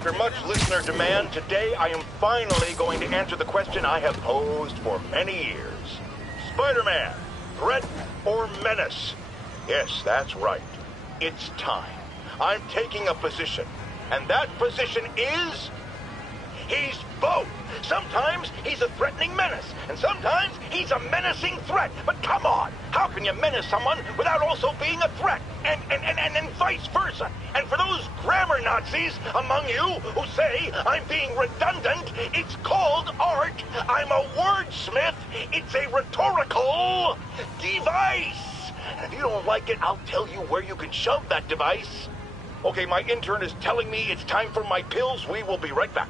After much listener demand, today I am finally going to answer the question I have posed for many years. Spider-Man, threat or menace? Yes, that's right. It's time. I'm taking a position, and that position is... he's both. Sometimes he's a threatening menace, and sometimes he's a menacing threat. But come on, how can you menace someone without also being a threat? And vice versa. And for those grammar Nazis among you who say I'm being redundant, it's called art. I'm a wordsmith. It's a rhetorical device. And if you don't like it, I'll tell you where you can shove that device. Okay, my intern is telling me it's time for my pills. We will be right back.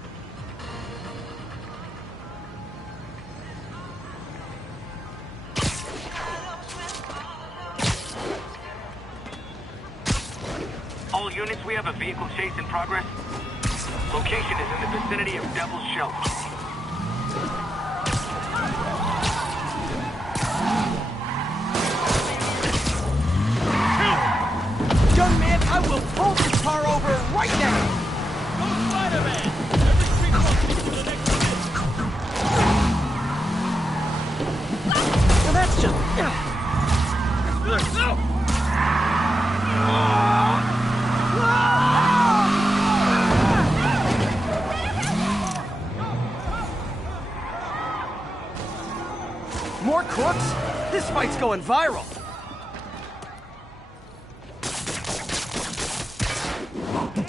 All units, we have a vehicle chase in progress. Location is in the vicinity of Devil's Shelter. Young man, I will pull this car over right now! Go Spider-Man! Every street walks to the next unit! Well, that's just... No! More crooks? This fight's going viral. Look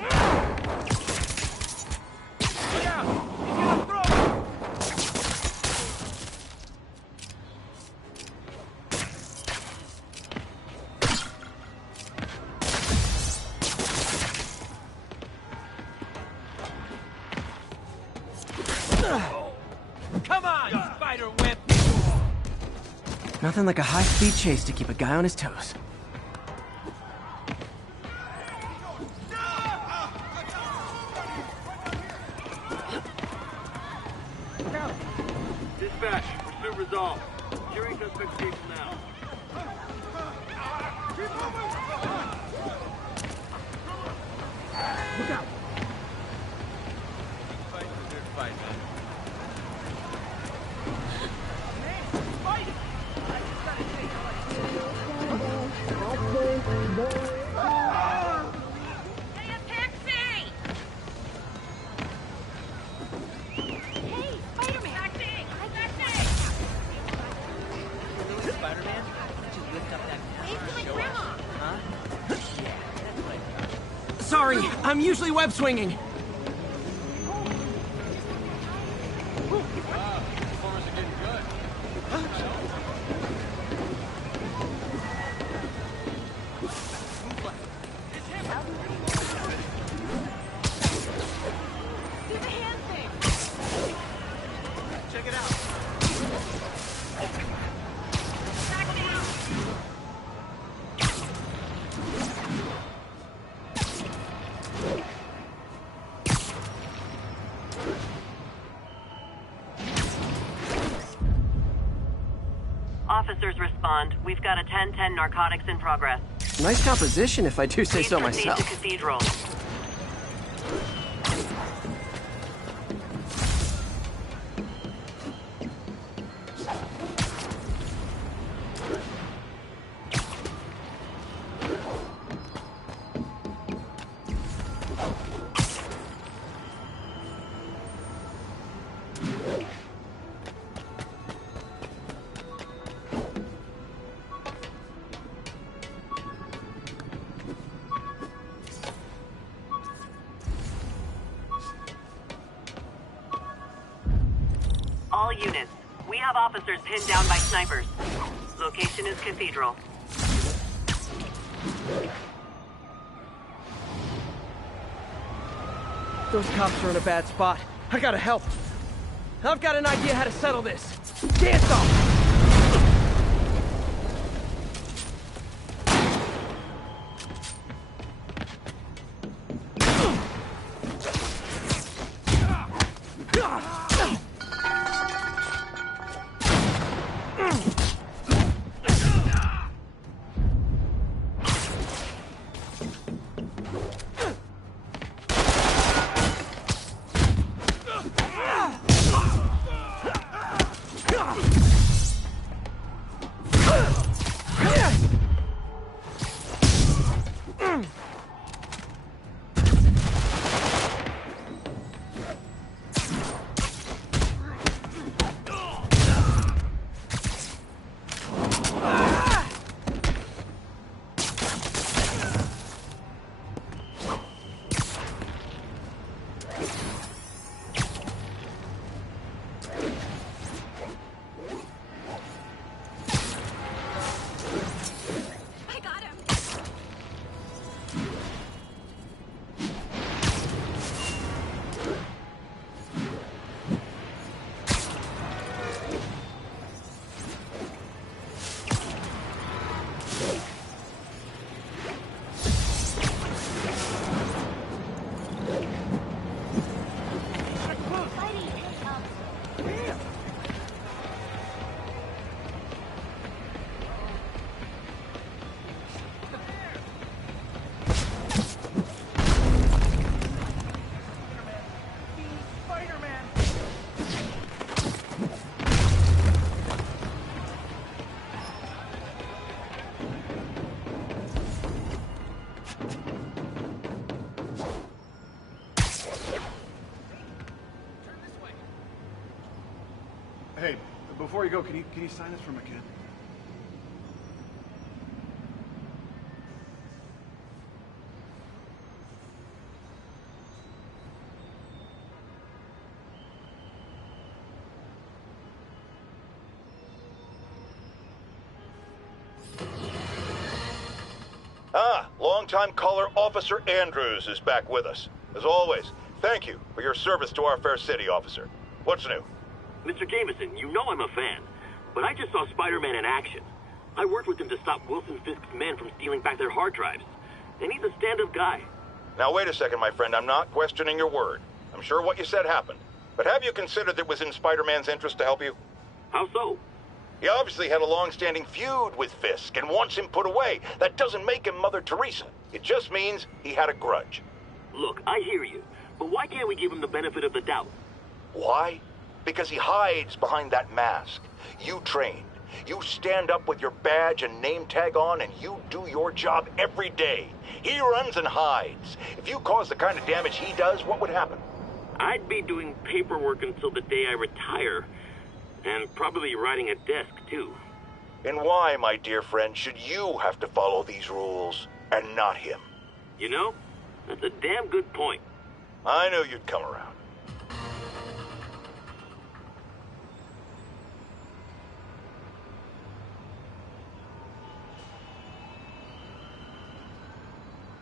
out! He's gonna throw me! Come on, you spider whip! Nothing like a high-speed chase to keep a guy on his toes. Dispatch, pursuit resolved. Securing suspect station now. Look out! Fight the dirt fight, man. Hey, a taxi! Hey, Spider-Man! Taxi! Taxi! Spider-Man? Why don't you lift up that Wave to my grandma! Huh? Yeah, that's what I thought. Sorry, I'm usually web swinging. Wow, performers are getting good. Do the hand thing! Check it out. Taxi! Officers respond. We've got a 10-10 narcotics in progress. Nice composition, if I do say Please so proceed myself. to Cathedral. All units, we have officers pinned down by snipers. Location is Cathedral. Those cops are in a bad spot. I gotta help. I've got an idea how to settle this. Dance off! before you go, can you sign this for McCann? Longtime caller Officer Andrews is back with us. As always, thank you for your service to our fair city, officer. What's new? Mr. Jameson, you know I'm a fan, but I just saw Spiderman in action. I worked with him to stop Wilson Fisk's men from stealing back their hard drives. And he's a stand-up guy. Now wait a second, my friend. I'm not questioning your word. I'm sure what you said happened. But have you considered that it was in Spider-Man's interest to help you? How so? He obviously had a long-standing feud with Fisk and wants him put away. That doesn't make him Mother Teresa. It just means he had a grudge. Look, I hear you, but why can't we give him the benefit of the doubt? Why? Because he hides behind that mask. You trained. You stand up with your badge and name tag on and you do your job every day. He runs and hides. If you cause the kind of damage he does, what would happen? I'd be doing paperwork until the day I retire. And probably riding a desk, too. And why, my dear friend, should you have to follow these rules and not him? You know, that's a damn good point. I knew you'd come around.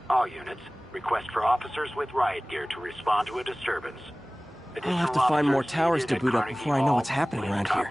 All units, request for officers with riot gear to respond to a disturbance. I'll have to find more towers to boot up before I know what's happening around here.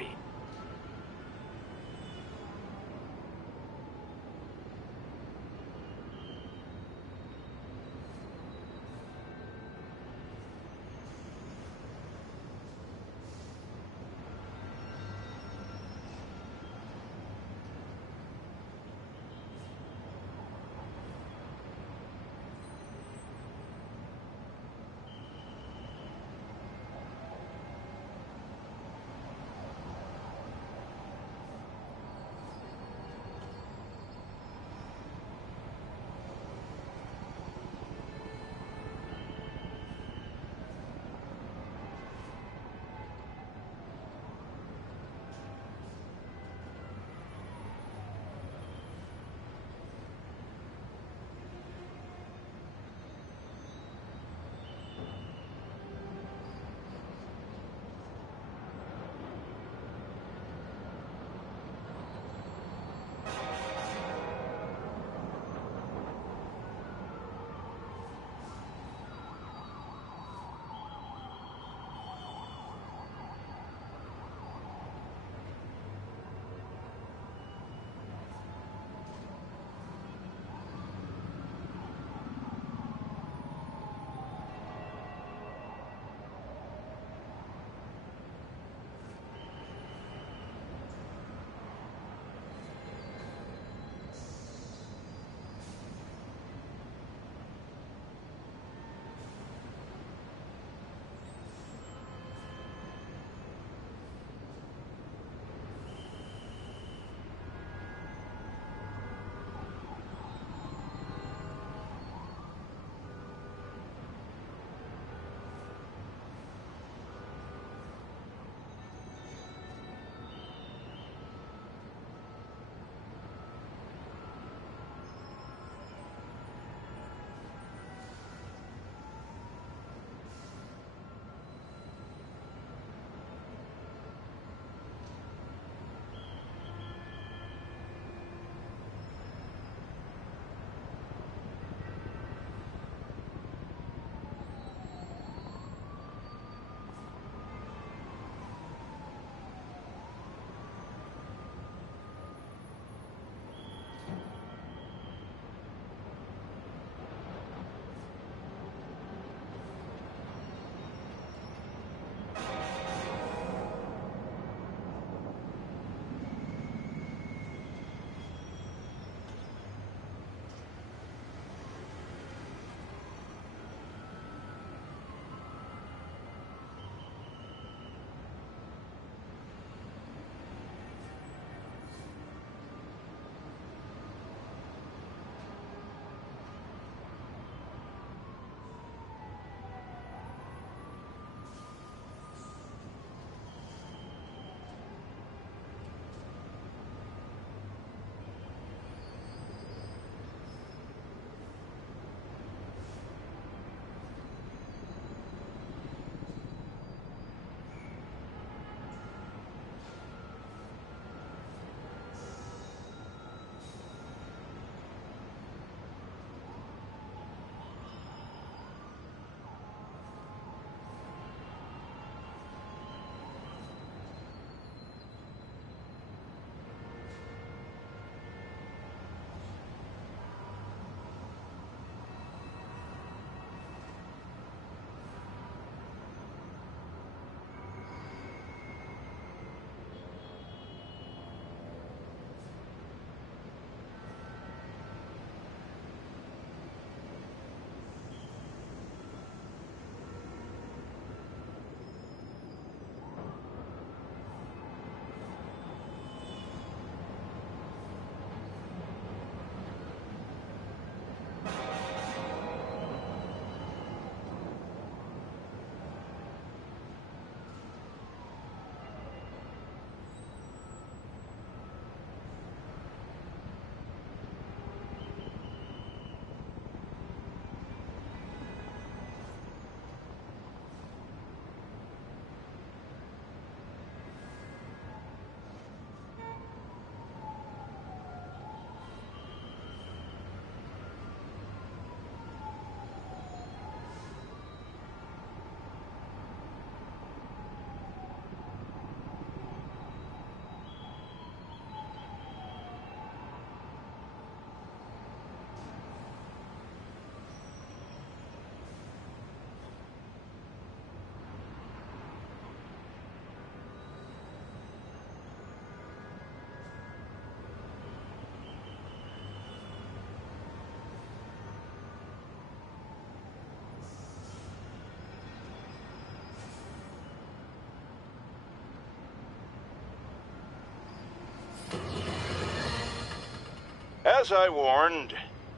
As I warned,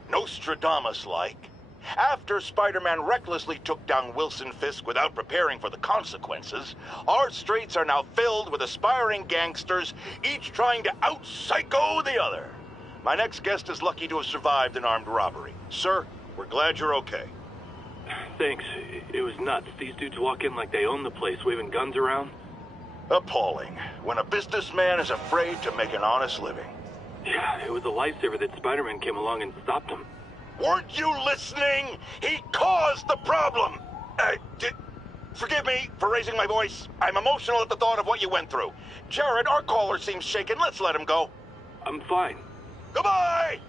Nostradamus-like, after Spider-Man recklessly took down Wilson Fisk without preparing for the consequences, our streets are now filled with aspiring gangsters, each trying to out-psycho the other. My next guest is lucky to have survived an armed robbery. Sir, we're glad you're okay. Thanks. It was nuts. These dudes walk in like they own the place, waving guns around. Appalling. When a businessman is afraid to make an honest living. Yeah, it was a lifesaver that Spider-Man came along and stopped him. Weren't you listening? He caused the problem! Forgive me for raising my voice. I'm emotional at the thought of what you went through. Jared, our caller seems shaken. Let's let him go. I'm fine. Goodbye!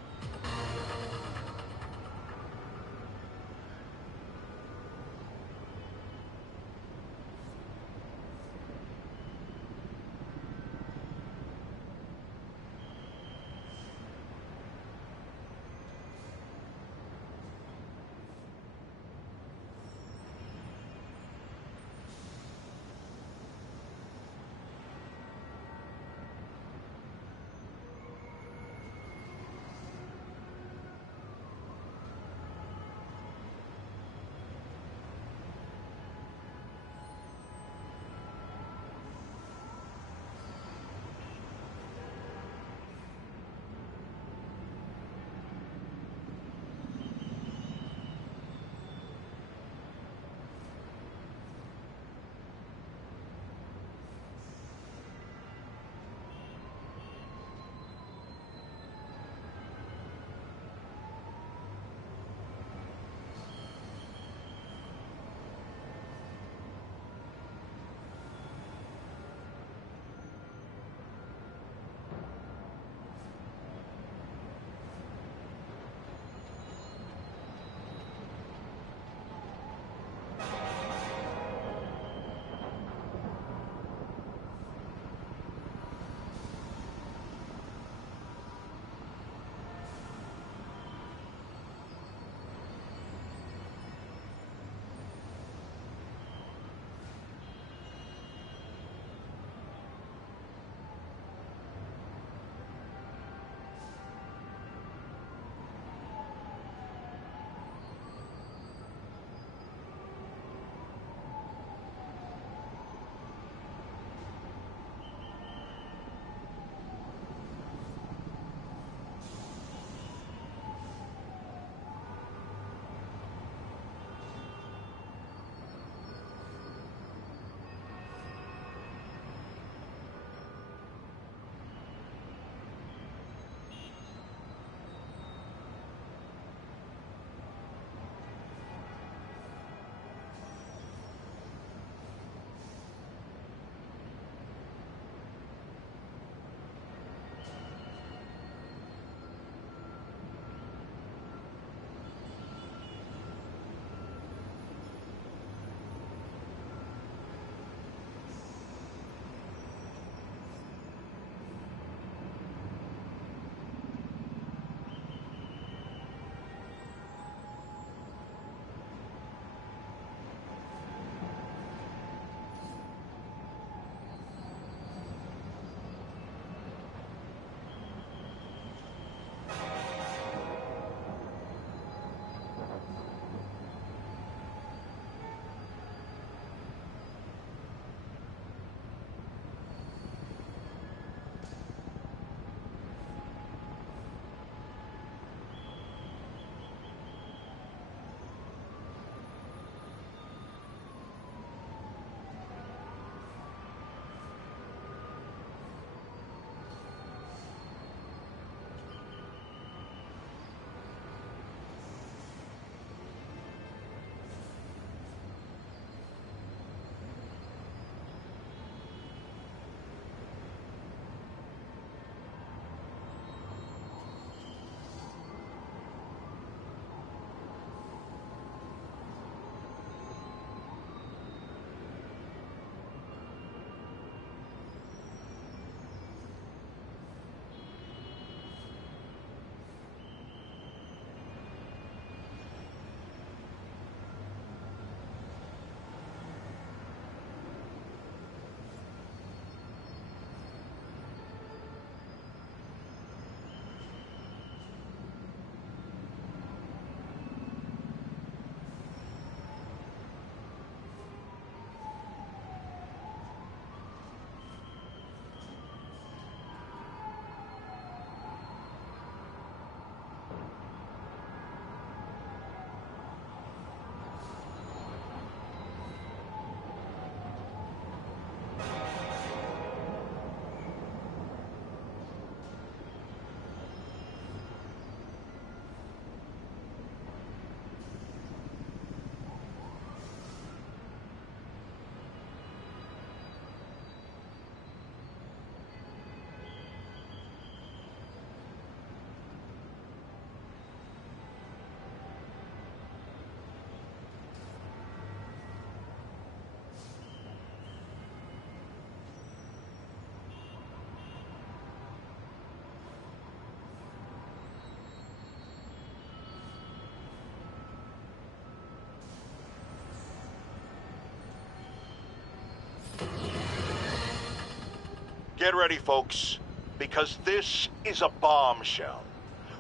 Get ready, folks, because this is a bombshell.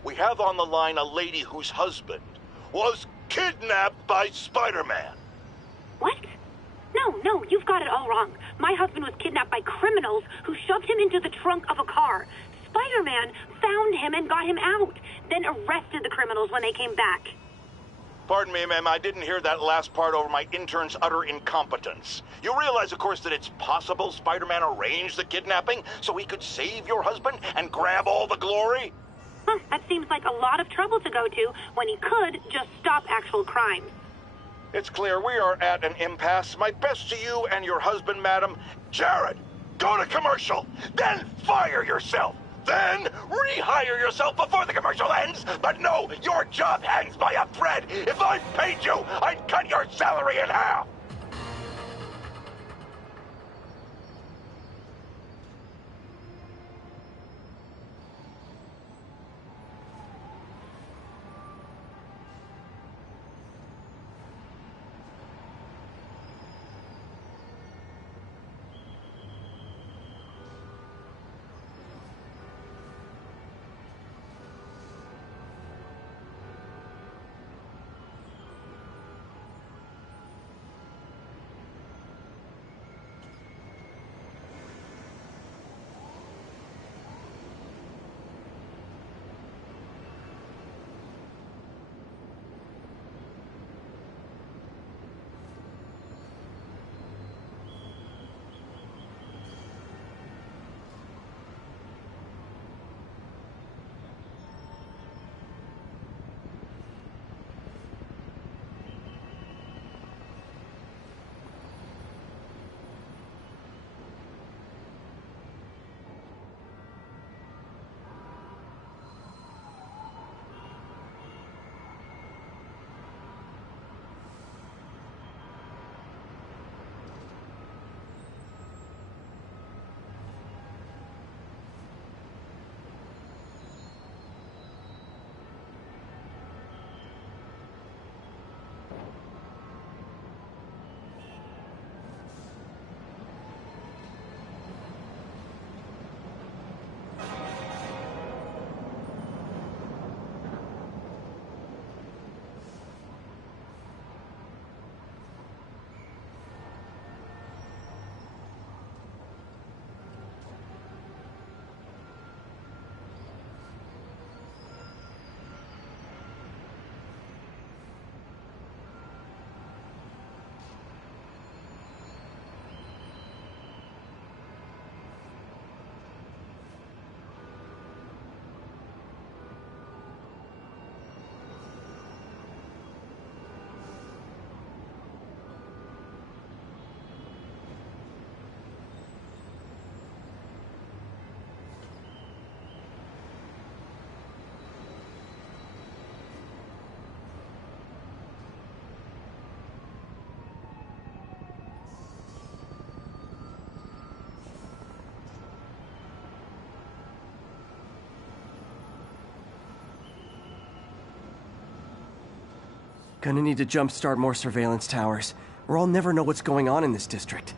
We have on the line a lady whose husband was kidnapped by Spider-Man. What? No, you've got it all wrong. My husband was kidnapped by criminals who shoved him into the trunk of a car. Spider-Man found him and got him out, then arrested the criminals when they came back. Pardon me, ma'am, I didn't hear that last part over my intern's utter incompetence. You realize, of course, that it's possible Spider-Man arranged the kidnapping so he could save your husband and grab all the glory? Huh, that seems like a lot of trouble to go to when he could just stop actual crimes. It's clear we are at an impasse. My best to you and your husband, madam. Jared, go to commercial, then fire yourself. Then rehire yourself before the commercial ends. But no, your job hangs by a thread. If I paid you, I'd cut your salary in half. Gonna need to jumpstart more surveillance towers, or I'll never know what's going on in this district.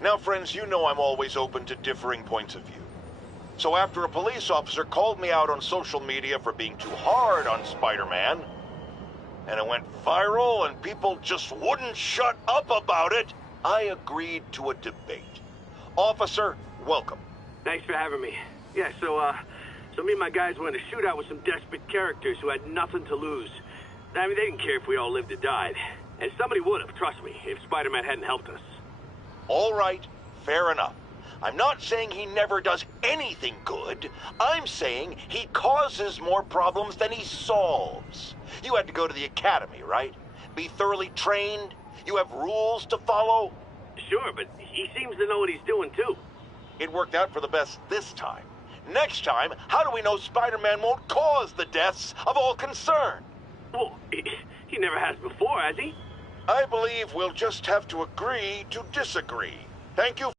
Now, friends, you know I'm always open to differing points of view. So after a police officer called me out on social media for being too hard on Spider-Man, and it went viral and people just wouldn't shut up about it, I agreed to a debate. Officer, welcome. Thanks for having me. Yeah, so me and my guys went in a shootout with some desperate characters who had nothing to lose. I mean, they didn't care if we all lived or died. And somebody would have, trust me, if Spider-Man hadn't helped us. All right, fair enough. I'm not saying he never does anything good. I'm saying he causes more problems than he solves. You had to go to the academy, right? Be thoroughly trained? You have rules to follow? Sure, but he seems to know what he's doing, too. It worked out for the best this time. Next time, how do we know Spider-Man won't cause the deaths of all concerned? Well, he never has before, has he? I believe we'll just have to agree to disagree. Thank you.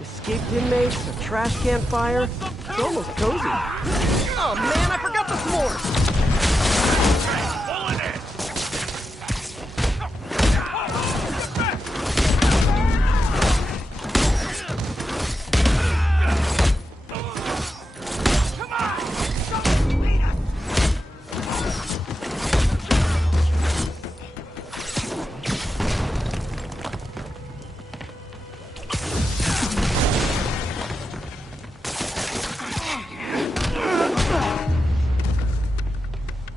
Escaped inmates, a trash can fire. It's almost cozy. Oh man, I forgot the s'mores!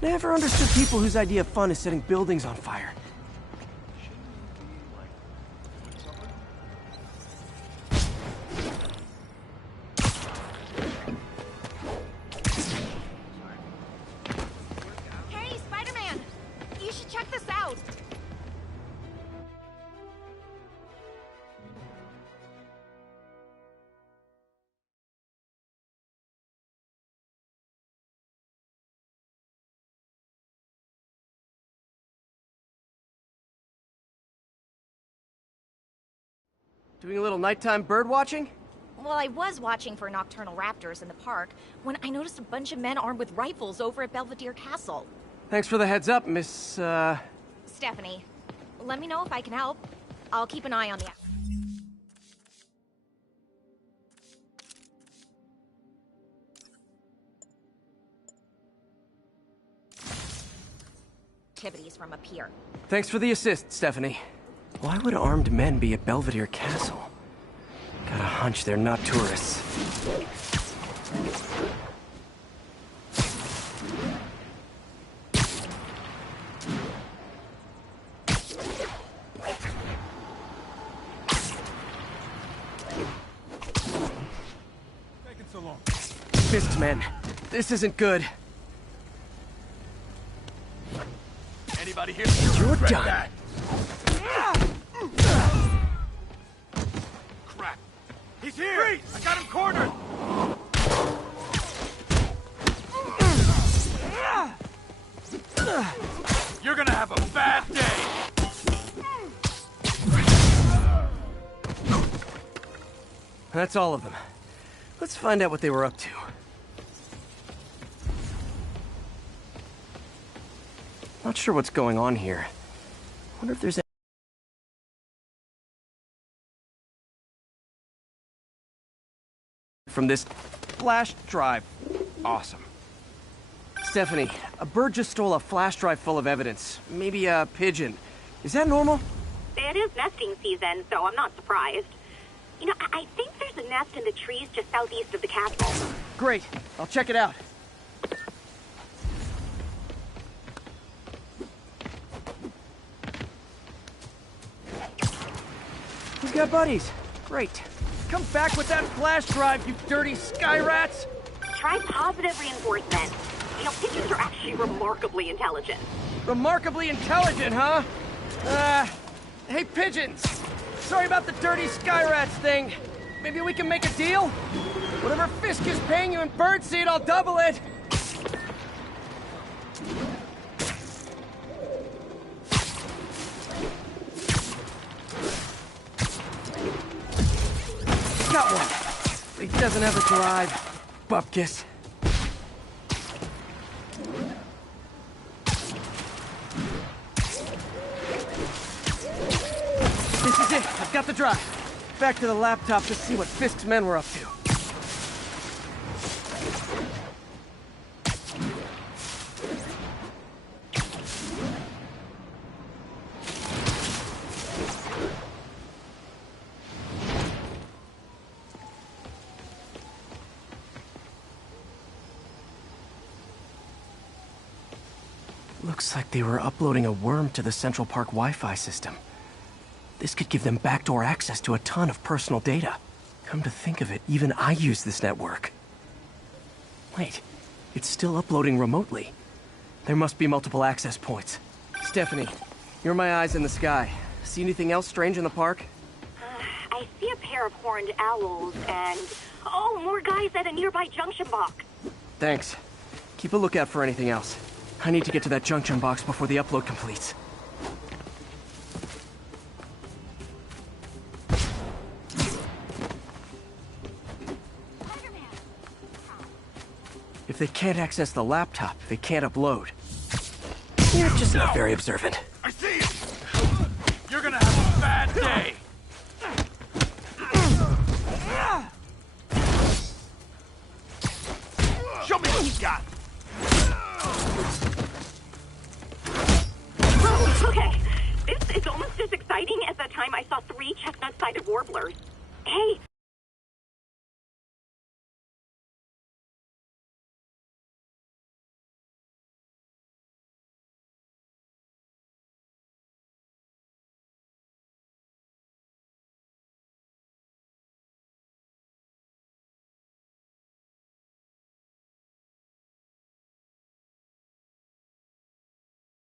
Never understood people whose idea of fun is setting buildings on fire. Hey, Spider-Man! You should check this out! Doing a little nighttime bird watching? Well, I was watching for nocturnal raptors in the park when I noticed a bunch of men armed with rifles over at Belvedere Castle. Thanks for the heads up, Miss, Stephanie, let me know if I can help. I'll keep an eye on the activities from up here. Thanks for the assist, Stephanie. Why would armed men be at Belvedere Castle? Got a hunch they're not tourists. Taking so long. Fisk's men. This isn't good. Anybody here? You're done. Crap. He's here! Freeze! I got him cornered! You're gonna have a bad day! That's all of them. Let's find out what they were up to. Not sure what's going on here. Wonder if there's from this flash drive. Awesome. Stephanie, a bird just stole a flash drive full of evidence. Maybe a pigeon. Is that normal? It is nesting season, so I'm not surprised. You know, I think there's a nest in the trees just southeast of the castle. Great. I'll check it out. He's got buddies. Great. Come back with that flash drive, you dirty sky rats! Try positive reinforcement. You know, pigeons are actually remarkably intelligent. Remarkably intelligent, huh? Hey, pigeons! Sorry about the dirty sky rats thing. Maybe we can make a deal? Whatever Fisk is paying you in birdseed, I'll double it! Got one. He doesn't have a drive. Bupkis. This is it. I've got the drive. Back to the laptop to see what Fisk's men were up to. Looks like they were uploading a worm to the Central Park Wi-Fi system. This could give them backdoor access to a ton of personal data. Come to think of it, even I use this network. Wait, it's still uploading remotely. There must be multiple access points. Stephanie, you're my eyes in the sky. See anything else strange in the park? I see a pair of horned owls and... oh, more guys at a nearby junction box. Thanks. Keep a lookout for anything else. I need to get to that junction box before the upload completes. If they can't access the laptop, they can't upload. You're just not very observant. I see you! You're gonna have a bad day! Show me what you got! Okay, this is almost as exciting as the time I saw 3 chestnut-sided warblers. Hey,